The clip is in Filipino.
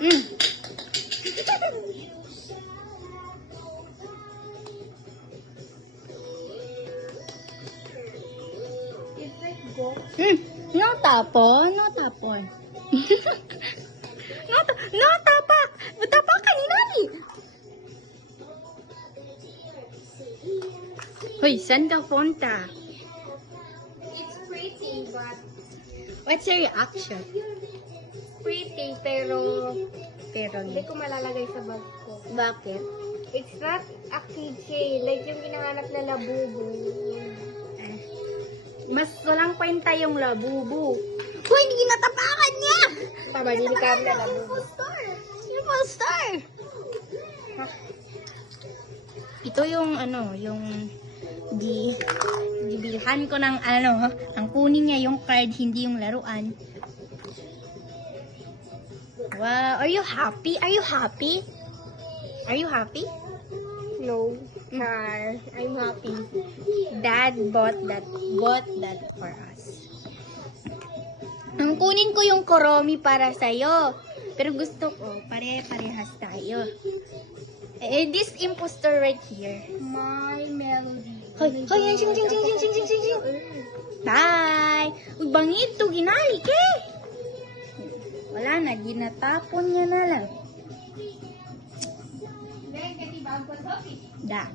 Mm. It's like go. No tapon, no tapon. No tapak. Tapak ka ni Nani. Hoy, saan ka punta? It's pretty, but What's your reaction? pretty, pero Pero hindi ko malalagay sa bag ko. bakit? It's not a keychain, like yung hinahanap na labubo. Mas walang kwenta yung labubu. Hoy, hindi natapakan niya! Tama, hindi ka na labubo. Triple star! Ito yung ano, yung gibilhan ko ng ano, ang kunin niya yung card, hindi yung laruan. Wow, are you happy? Are you happy? Are you happy? No. I'm happy. Dad bought that for us. Ang kunin ko yung Kuromi para sa'yo. Pero gusto ko, pare-parehas tayo. This imposter right here. My melody. Hoy, sing. Bye! Uy, bangit to, ginalik eh! Wala na, ginatapon niya na lang. Da.